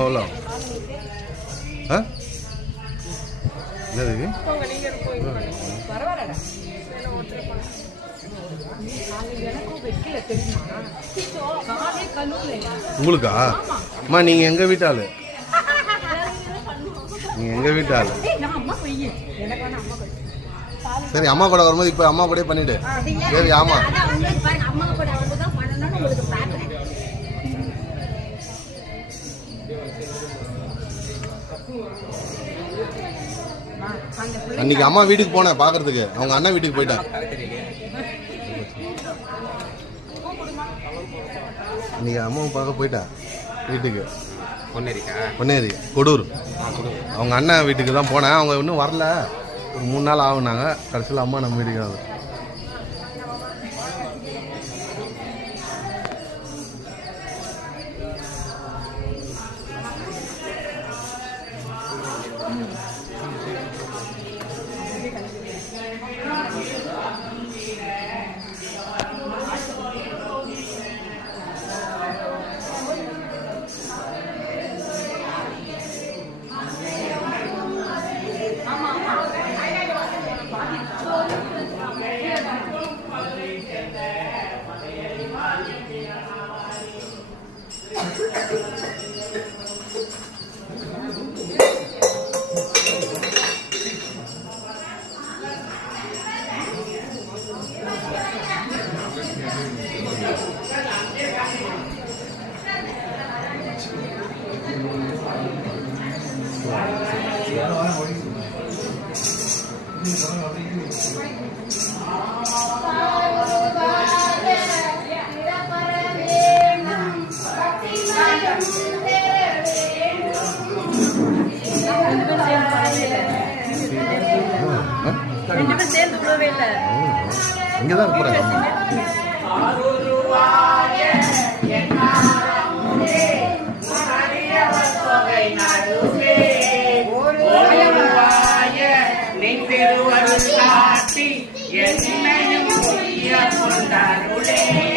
எவ்வளோ என்னது உங்களுக்கா? அம்மா நீங்கள் எங்கள் வீட்டாள், நீங்கள் எங்கள் வீட்டாள். சரி அம்மா கூட வரும்போது இப்போ அம்மா கூட பண்ணிவிடு. சரி ஆமாம். அன்னைக்கு அம்மா வீட்டுக்கு போனேன் பார்க்கறதுக்கு, அவங்க அண்ணன் வீட்டுக்கு போயிட்டேன். இன்னைக்கு அம்மாவை பார்க்க போயிட்டேன் வீட்டுக்கு. பொன்னேரி கொடூர். அவங்க அண்ணன் வீட்டுக்கு தான் போனேன். அவங்க இன்னும் வரல, ஒரு 3 நாள் ஆகுனாங்க. கடைசியில் அம்மா நம்ம வீட்டுக்கு வந்து இங்கதான் போறாங்க. என்னையும்